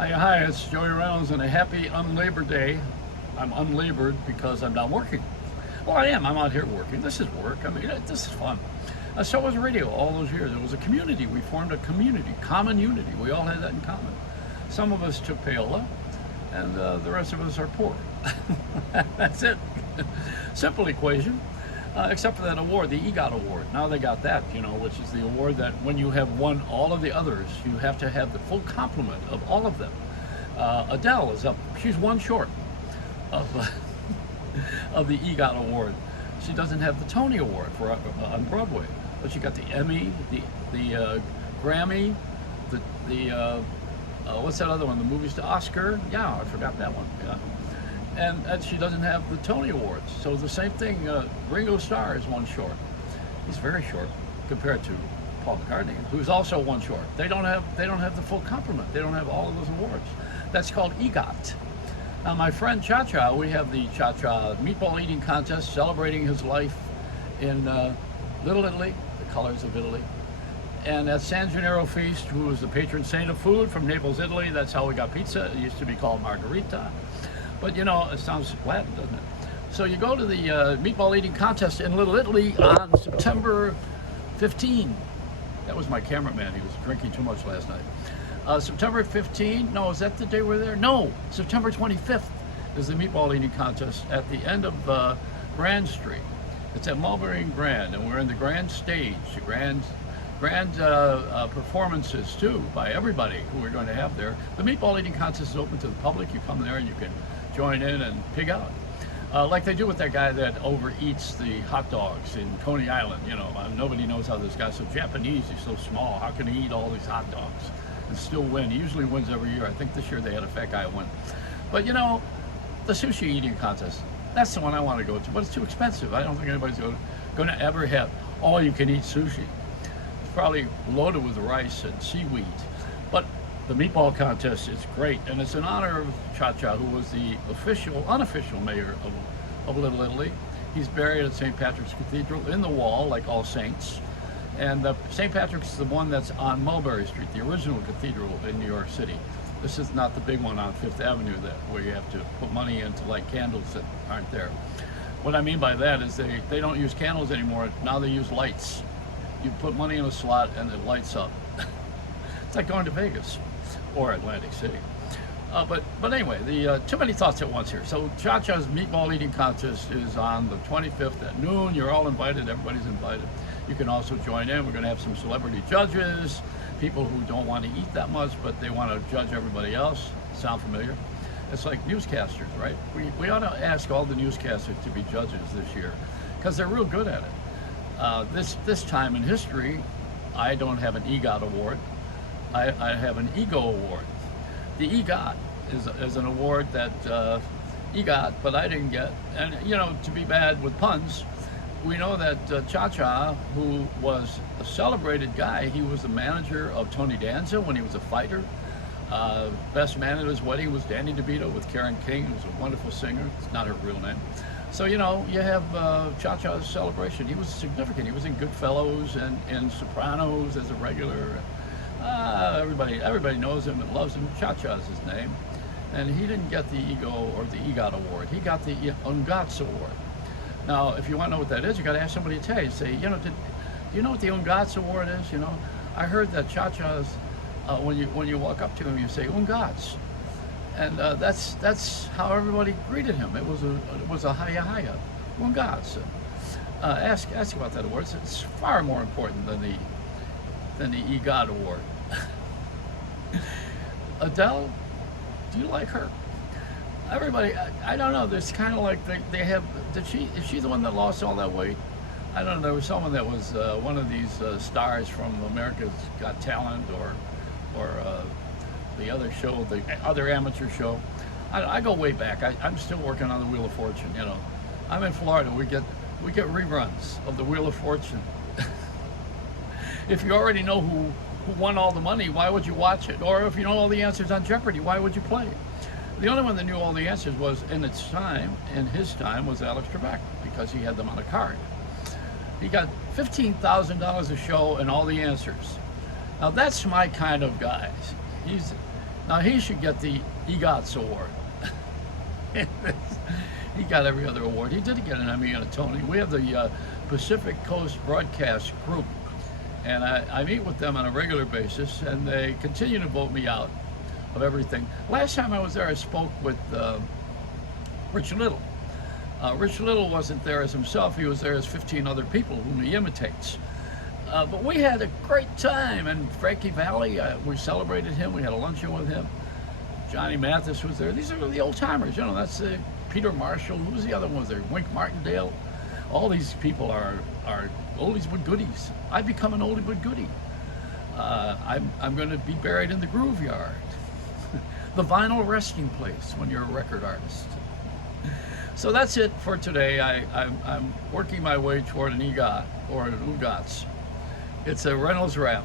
Hi, it's Joey Reynolds, and a happy unlabor day. I'm unlabored because I'm not working. Well, I am. I'm out here working. This is work. I mean, this is fun. So was radio all those years. It was a community. We formed a community, common unity. We all had that in common. Some of us took payola, and the rest of us are poor. That's it. Simple equation. Except for that award, the EGOT award. Now they got that, which is the award that when you have won all of the others, you have to have the full complement of all of them. Adele is up; she's one short of of the EGOT award. She doesn't have the Tony Award for on Broadway, but she got the Emmy, the Grammy, the what's that other one? The movies to Oscar. Yeah, I forgot that one. Yeah. And she doesn't have the Tony Awards. So the same thing, Ringo Starr is one short. He's very short compared to Paul McCartney, who's also one short. They don't have the full complement. They don't have all of those awards. That's called EGOT. Now my friend Cha Cha, we have the Cha Cha meatball eating contest celebrating his life in Little Italy, the colors of Italy. And at San Gennaro Feast, who is the patron saint of food from Naples, Italy, that's how we got pizza. It used to be called margherita. But it sounds Latin, doesn't it? So you go to the meatball eating contest in Little Italy on September 15. That was my cameraman. He was drinking too much last night. September 15. No, is that the day we're there? No, September 25th is the meatball eating contest at the end of Grand Street. It's at Mulberry and Grand, and we're in the grand stage, the grand performances too by everybody who we're going to have there. The meatball eating contest is open to the public. You come there and you can join in and pig out, like they do with that guy that overeats the hot dogs in Coney Island. Nobody knows how this guy's so Japanese. He's so small. How can he eat all these hot dogs and still win? He usually wins every year. I think this year they had a fat guy win. But the sushi eating contest, that's the one I want to go to. But it's too expensive. I don't think anybody's going to ever have all-you-can-eat sushi. It's probably loaded with rice and seaweed. But the meatball contest is great, and it's in honor of Cha Cha, who was the unofficial mayor of Little Italy. He's buried at St. Patrick's Cathedral in the wall, like All Saints. And St. Patrick's is the one that's on Mulberry Street, the original cathedral in New York City. This is not the big one on Fifth Avenue where you have to put money in to light candles that aren't there. What I mean by that is they don't use candles anymore. Now they use lights. You put money in a slot and it lights up. It's like going to Vegas or Atlantic City. But anyway, the too many thoughts at once here. So Cha Cha's meatball eating contest is on the 25th at noon. You're all invited. Everybody's invited. You can also join in. We're going to have some celebrity judges, people who don't want to eat that much, but they want to judge everybody else. Sound familiar? It's like newscasters, right? We ought to ask all the newscasters to be judges this year because they're real good at it. This time in history, I don't have an EGOT award. I have an EGO award. The EGOT is an award that EGOT, but I didn't get. And to be bad with puns, we know that Cha Cha, who was a celebrated guy, he was the manager of Tony Danza when he was a fighter. Best man at his wedding was Danny DeVito with Karen King, who was a wonderful singer. It's not her real name. So you have Cha Cha's celebration. He was significant. He was in Goodfellas and in Sopranos as a regular. Everybody knows him and loves him. Cha Cha's his name, and he didn't get the EGO or the EGOT award. He got the UNGOTS award. Now, if you want to know what that is, you got to ask somebody to tell you. Say, do you know what the UNGOTS award is? I heard that Cha Cha's when you walk up to him, you say UNGOTS, and that's how everybody greeted him. It was a hiya UNGOTS. Ask about that award. It's far more important than the EGOT award. Adele, do you like her? Everybody, I don't know. There's kind of like they have. Is she the one that lost all that weight? I don't know. There was someone that was one of these stars from America's Got Talent or the other show, the other amateur show. I go way back. I'm still working on the Wheel of Fortune. I'm in Florida. We get reruns of the Wheel of Fortune. If you already know who won all the money, why would you watch it? Or if you know all the answers on Jeopardy, why would you play it? The only one that knew all the answers was, in his time, was Alex Trebek, because he had them on a card. He got $15,000 a show and all the answers. Now that's my kind of guy. Now he should get the EGOTS award. He got every other award. He did get an Emmy and a Tony. We have the Pacific Coast Broadcast Group, and I meet with them on a regular basis, and they continue to vote me out of everything. Last time I was there, I spoke with Rich Little. Rich Little wasn't there as himself. He was there as 15 other people whom he imitates. But we had a great time, and Frankie Valli, we celebrated him. We had a luncheon with him. Johnny Mathis was there. These are the old timers, you know. That's Peter Marshall. Who was the other one? Was there Wink Martindale? All these people are oldies but goodies. I've become an oldie but goodie. I'm going to be buried in the groove yard, the vinyl resting place when you're a record artist. So that's it for today. I'm working my way toward an EGOT or an UGOTS. It's a Reynolds wrap.